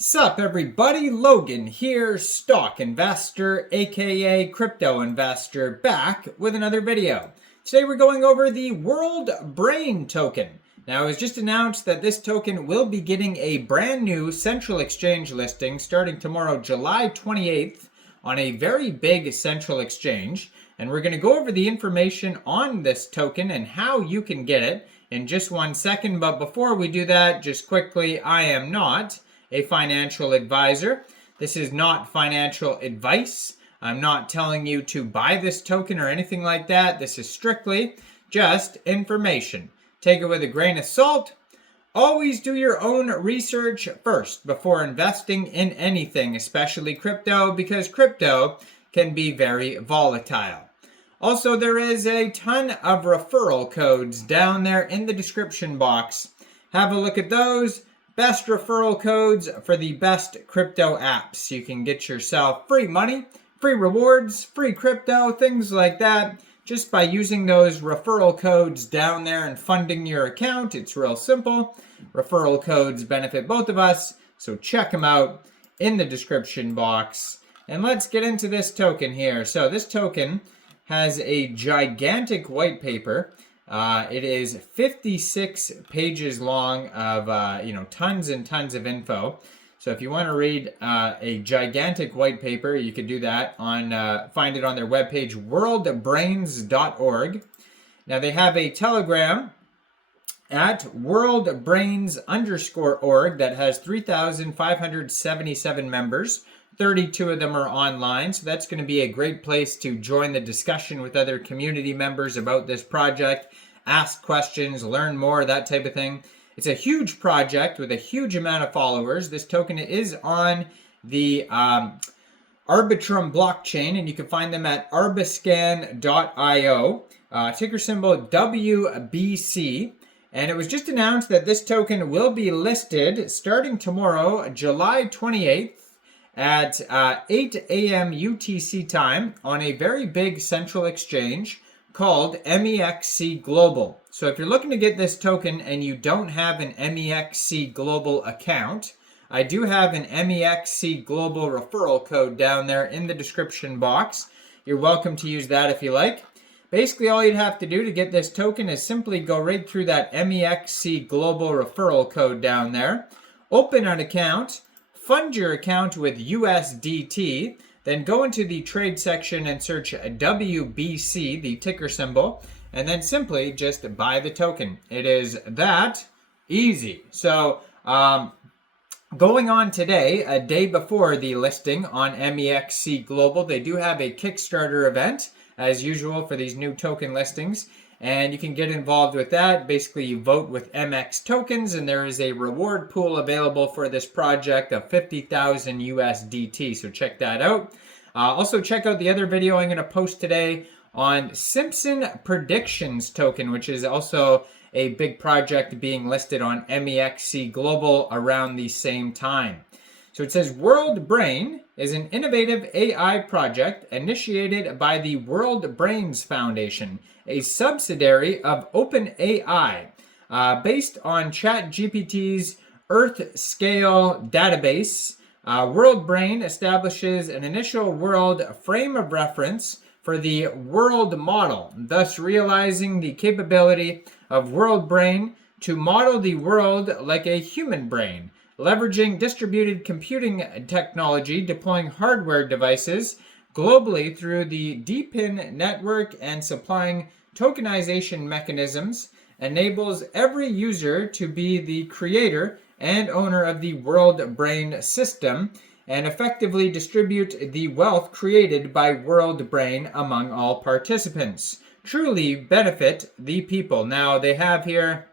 Sup everybody, Logan here, stock investor, aka crypto investor, back with another video. Today we're going over the Worldbrain token. Now it was just announced that this token will be getting a brand new central exchange listing starting tomorrow, July 28th, on a very big central exchange. And we're going to go over the information on this token and how you can get it in just 1 second. But before we do that, just quickly, I am not a financial advisor. This is not financial advice. I'm not telling you to buy this token or anything like that. This is strictly just information. Take it with a grain of salt. Always do your own research first before investing in anything, especially crypto, because crypto can be very volatile. Also, there is a ton of referral codes down there in the description box. Have a look at those. Best referral codes for the best crypto apps. You can get yourself free money, free rewards, free crypto, things like that, just by using those referral codes down there and funding your account. It's real simple. Referral codes benefit both of us, so check them out in the description box. And let's get into this token here. So this token has a gigantic white paper. It is 56 pages long of, tons and tons of info. So if you want to read a gigantic white paper, you could do that on, find it on their webpage, worldbrains.org. Now they have a Telegram at worldbrains_org that has 3,577 members. 32 of them are online, so that's going to be a great place to join the discussion with other community members about this project, ask questions, learn more, that type of thing. It's a huge project with a huge amount of followers. This token is on the Arbitrum blockchain, and you can find them at arbiscan.io, ticker symbol WBC. And it was just announced that this token will be listed starting tomorrow, July 28th, at 8 a.m. UTC time on a very big central exchange called Mexc Global. So if you're looking to get this token and you don't have an Mexc Global account, I do have an Mexc Global referral code down there in the description box. You're welcome to use that if you like. Basically, all you'd have to do to get this token is simply go right through that Mexc Global referral code down there, open an account, fund your account with USDT, then go into the trade section and search WBC, the ticker symbol, and then simply just buy the token. It is that easy. So going on today, a day before the listing on Mexc Global, they do have a Kickstarter event, as usual for these new token listings. And you can get involved with that. Basically, you vote with MX tokens, and there is a reward pool available for this project of 50,000 USDT. So check that out. Also, check out the other video I'm going to post today on Simpson Predictions token, which is also a big project being listed on Mexc Global around the same time. So it says Worldbrain is an innovative AI project initiated by the Worldbrains Foundation, a subsidiary of Openai, based on ChatGPT's Earth-scale database. Worldbrain establishes an initial world frame of reference for the world model, thus realizing the capability of Worldbrain to model the world like a human brain, leveraging distributed computing technology, deploying hardware devices globally through the DPIN network and supplying tokenization mechanisms, enables every user to be the creator and owner of the Worldbrain system and effectively distribute the wealth created by Worldbrain among all participants. Truly benefit the people. Now they have here,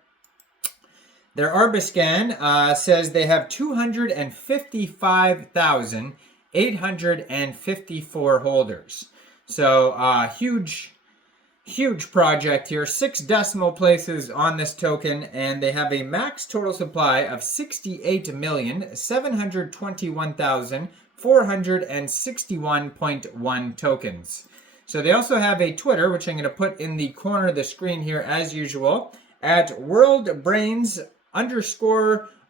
their Arbiscan says they have 255,854 holders. So huge project here. 6 decimal places on this token, and they have a max total supply of 68,721,461.1 tokens. So they also have a Twitter, which I'm going to put in the corner of the screen here as usual, at Worldbrains_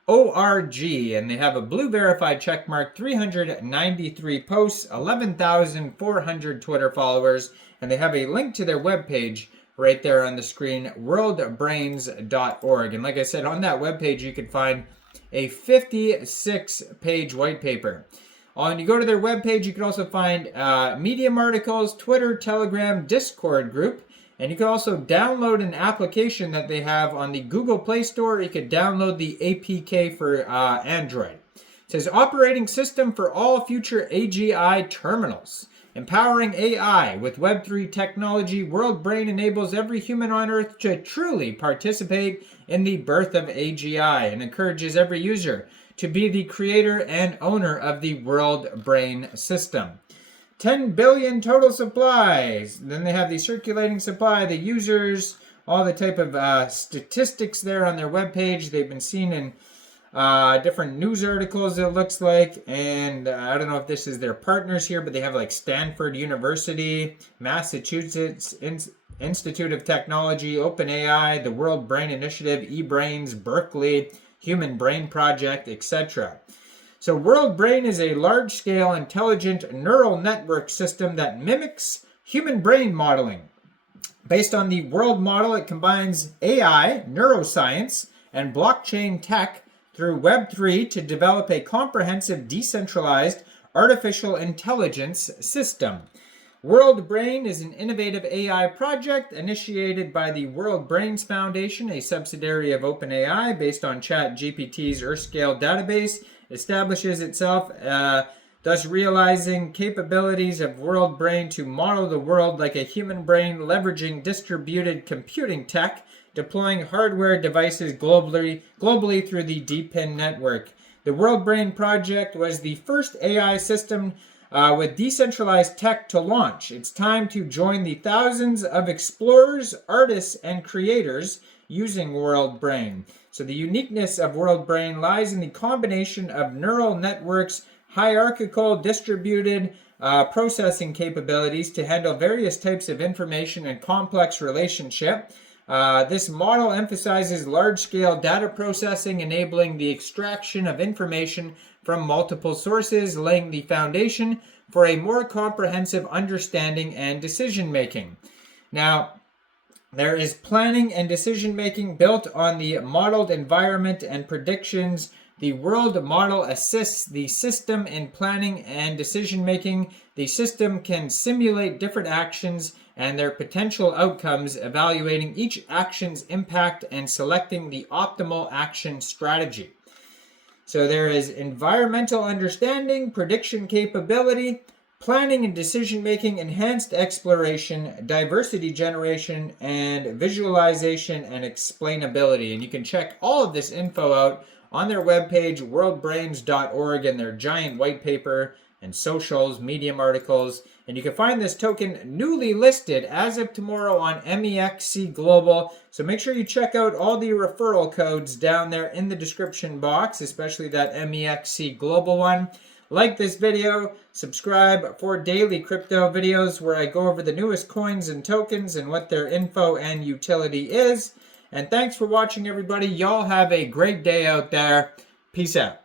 and they have a blue verified checkmark, 393 posts, 11,400 Twitter followers, and they have a link to their webpage right there on the screen, worldbrains.org. And like I said, on that webpage, you can find a 56-page white paper. When you go to their webpage, you can also find Medium articles, Twitter, Telegram, Discord group, and you can also download an application that they have on the Google Play Store. You can download the APK for Android. It says, operating system for all future AGI terminals. Empowering AI with Web3 technology, Worldbrain enables every human on Earth to truly participate in the birth of AGI and encourages every user to be the creator and owner of the Worldbrain system. 10 billion total supplies. Then they have the circulating supply, the users, all the type of statistics there on their webpage. They've been seen in different news articles, it looks like, and I don't know if this is their partners here, but they have like Stanford University, Massachusetts Institute of Technology, Openai, the World Brain Initiative, eBrains, Berkeley, Human Brain Project, etc. So Worldbrain is a large-scale intelligent neural network system that mimics human brain modeling. Based on the world model, it combines AI, neuroscience, and blockchain tech through Web3 to develop a comprehensive decentralized artificial intelligence system. Worldbrain is an innovative AI project initiated by the WorldBrains Foundation, a subsidiary of Openai based on ChatGPT's Earth-scale database. It establishes itself, thus realizing capabilities of Worldbrain to model the world like a human brain, leveraging distributed computing tech, deploying hardware devices globally through the DeepIn network. The Worldbrain project was the first AI system with decentralized tech to launch. It's time to join the thousands of explorers, artists, and creators using Worldbrain. So the uniqueness of Worldbrain lies in the combination of neural networks, hierarchical distributed processing capabilities to handle various types of information and complex relationship. This model emphasizes large-scale data processing, enabling the extraction of information from multiple sources, laying the foundation for a more comprehensive understanding and decision-making. Now, there is planning and decision-making built on the modeled environment and predictions. The world model assists the system in planning and decision-making. The system can simulate different actions and their potential outcomes, evaluating each action's impact and selecting the optimal action strategy. So there is environmental understanding, prediction capability, planning and decision-making, enhanced exploration, diversity generation, and visualization and explainability. And you can check all of this info out on their webpage, worldbrains.org, and their giant white paper and socials, Medium articles. And you can find this token newly listed as of tomorrow on Mexc Global. So make sure you check out all the referral codes down there in the description box, especially that Mexc Global one. Like this video, subscribe for daily crypto videos where I go over the newest coins and tokens and what their info and utility is. And thanks for watching, everybody. Y'all have a great day out there. Peace out.